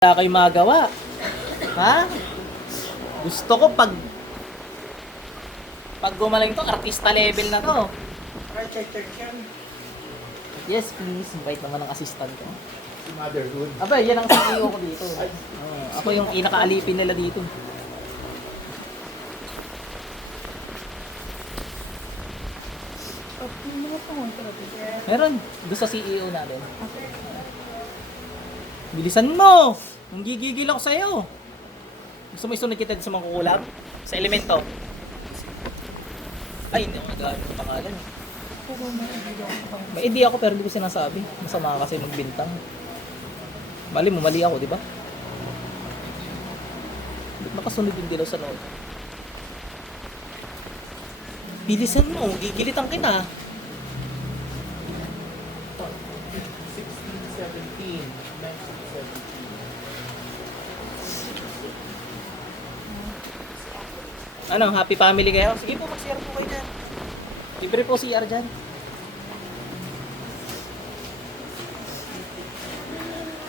Wala kayong magawa. Ha? Gusto ko pag gumaling to, artista level na to. Yes, please. Invite naman ng assistant ko. Motherhood. Aba, yan ang CEO ko dito. Ako yung inakaalipin nila dito. Meron. Doon sa CEO namin. Bilisan mo! Ang gigigil ako sa'yo. Gusto mo isunod kita sa mga kukulab? Sa elemento? Ay, hindi ako nag-aaral ng pangalan. May idea ako pero hindi ko sinasabi. Masama kasi magbintang. Mali mo, mali ako, di ba? Ba't nakasunod yung dilaw sa nood? Bilisan mo, gigilitan kita. 16, 17, 19, 17. Ano, happy family kayo? Sige po, mag-CR po kayo dyan. Libre po CR dyan.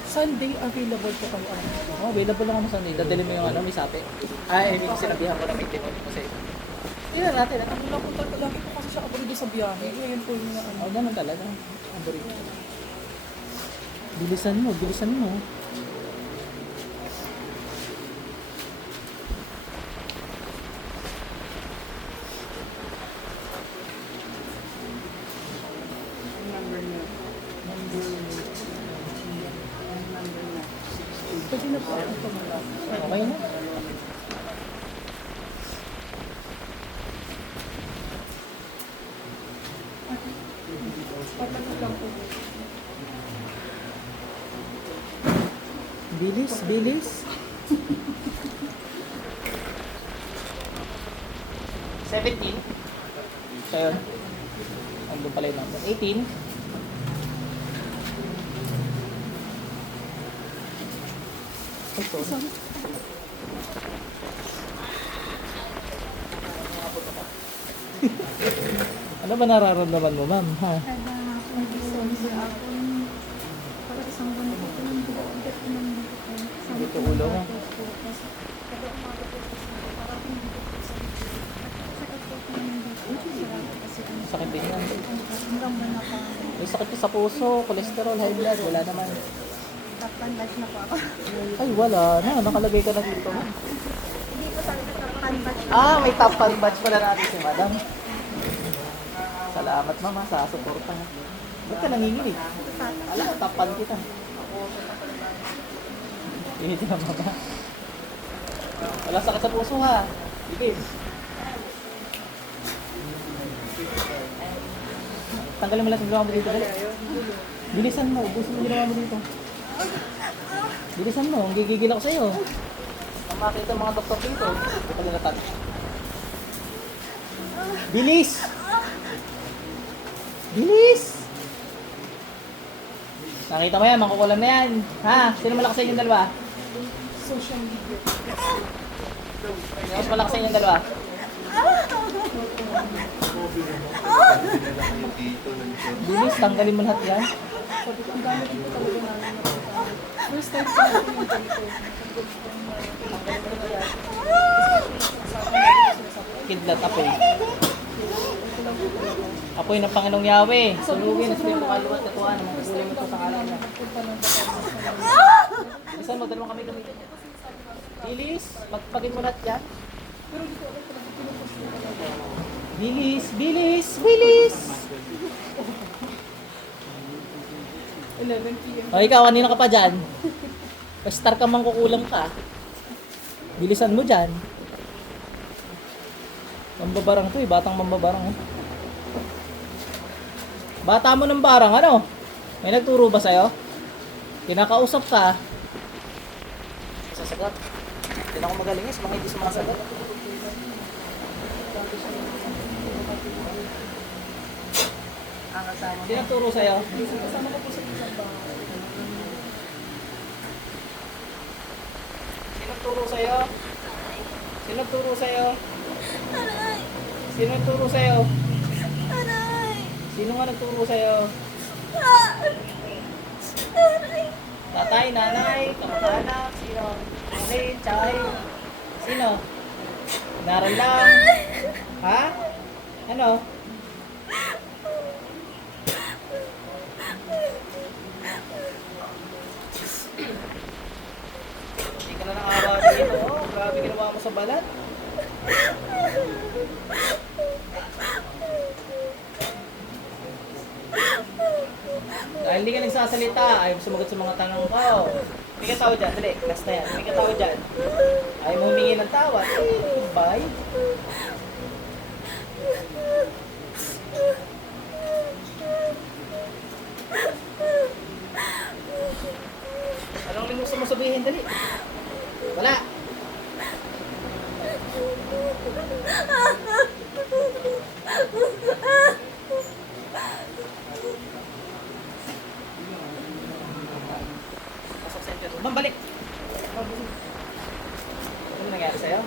Sunday available po kayo. Oh, available lang ako Sunday. Dadali mo yung ano, may sapi. Ay, I mean, sinabihan ko na may timon kasi. Tingnan natin, ano? Wala po talaga. Lagi po kasi siya abroad sa biyahe. Ngayon po yung ano. Oh, ganun talaga. Ang boring. Bilisan mo, bilisan mo. Pwede na po ako tumalak. Okay na. Patagal lang po. Bilis, bilis. 17. So yun. Andun pala yung number. 18. Ito. Ano ba nararamdaman mo, ma'am? Ha? Dito ulo mo. Sakit din yan. May sakit ko sa puso, cholesterol, high blood, wala naman. Top-batch na po ako. Ay, wala na. Nakalagay ka na dito. Hindi po sabi ko top-batch. Ah, may top fan batch pala natin si madam. Salamat mama sa suporta. Ba't ka nanginginig? Alam ko, top fan kita. Hindi na mama. Wala sakit sa puso ha. Sige. Tanggalin mo lang yung ginawa mo dito. Dali. Bilisan mo. Ubusin mo yung ginawa mo dito. Bilisan mo. Ang gigigil ako sa'yo. Ang makita mga doktor dito. Ito pala natag. Bilis! Bilis! Nakita mo yan, makukulam na yan. Ha? Sino malakas sa inyong dalawa? Social media. Sino mas malakas sa inyong dalawa? Bilis, tanggalin mo lahat yan. Sabi ko, ang dami din po talaga namin nakita. First time ko na po yung ganito. Kidlat apoy. Apoy ng Panginoong Yahweh. Sunugin, Espiritu Kaluwat, Katuan, mga kulang ito sa kalan niya. Punta ng Batangas. Isa mo, dalawang kami gamitin. Bilis, magpagin mo lahat yan. Pero hindi ko alam talaga pinupush ko talaga. Bilis, bilis, bilis! 11 p.m. O ikaw, kanina ka pa dyan. Pa-star ka man kukulang ka. Bilisan mo dyan. Mambabarang to eh, batang mambabarang eh. Bata mo ng barang, ano? May nagturo ba sa'yo? Kinakausap ka. Sasagot. Hindi na ako magaling eh, sa mga hindi sumasagot. Sino nagturo sa'yo? Kasama ko po sa isang bahay. Sino nagturo sa'yo? Sino nagturo sa'yo? Sino nagturo sa'yo? Sino nga nagturo sa'yo? Aray! Tatay, nanay, kamag-anak, sino? Okay, chay. Sino? Naran lang. Ha? Ano? Hindi ka na nakawa dito. Oh, grabe ginawa mo sa balat. Dahil hindi ka nagsasalita, ayaw mo sumagot sa mga tanong ko. Hindi ka tao dyan, dali, last na yan. Hindi ka tao dyan. Ayaw mo humingi ng tawad. Bye. Anong gusto mo sabihin, dali? Wala. Pasok sa interview. Ma'am, balik. Ano nangyari sa'yo?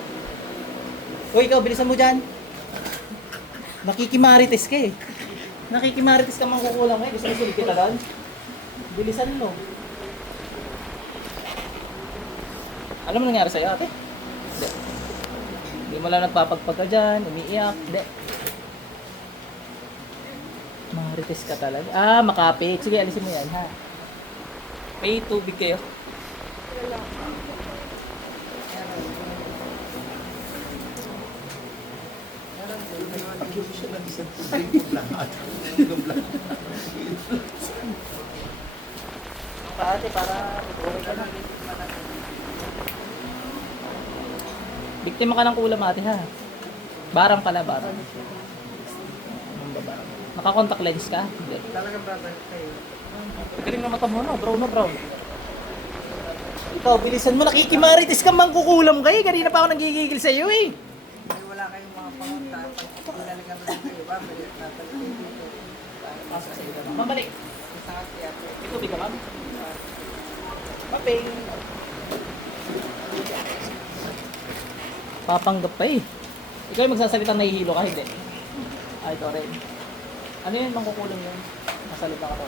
Uy, ikaw, bilisan mo dyan. Nakikimarites ka eh. Nakikimarites ka mangkukulang eh. Gusto mo sulit kita doon? Bilisan mo. Alam mo nangyari sa'yo, ate? Hindi. Hindi mo lang nagpapagpag ka dyan, umiiyak. Hindi. Marites ka talaga. Ah, makapit. Sige, alisin mo yan, ha? May tubig kayo. Ate, para okay ka na. Biktima ka ng kulam, ate, ha? Barang pala, barang. Naka-contact lens ka? Hindi. Talagang brother kayo. Galing na mata mo, no? Brown na brown. Ikaw, bilisan mo. Nakikimarites ka, mangkukulam kayo. Kanina pa ako nagigigil sa iyo, eh. Wala kayong mga pangunta. Pag lalagyan mo lang kayo, ba? Tatalitin dito. Pasok sa iyo. Mabalik. Isa kasi ate. Ito, biga, ma'am. Paping. Papanggap pa eh. Ikaw yung magsasalitang nahihilo ka, hindi. Ay, ito rin. Ano yun, mangkukulam yun? Masalita ka to.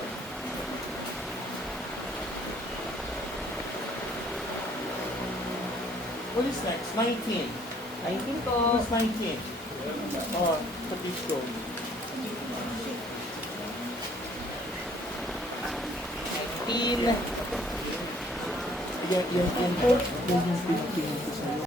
What is next? 19. 19 to. Who's 19? Oh, sa show. 19. Yan yung pinapin ko sa'yo.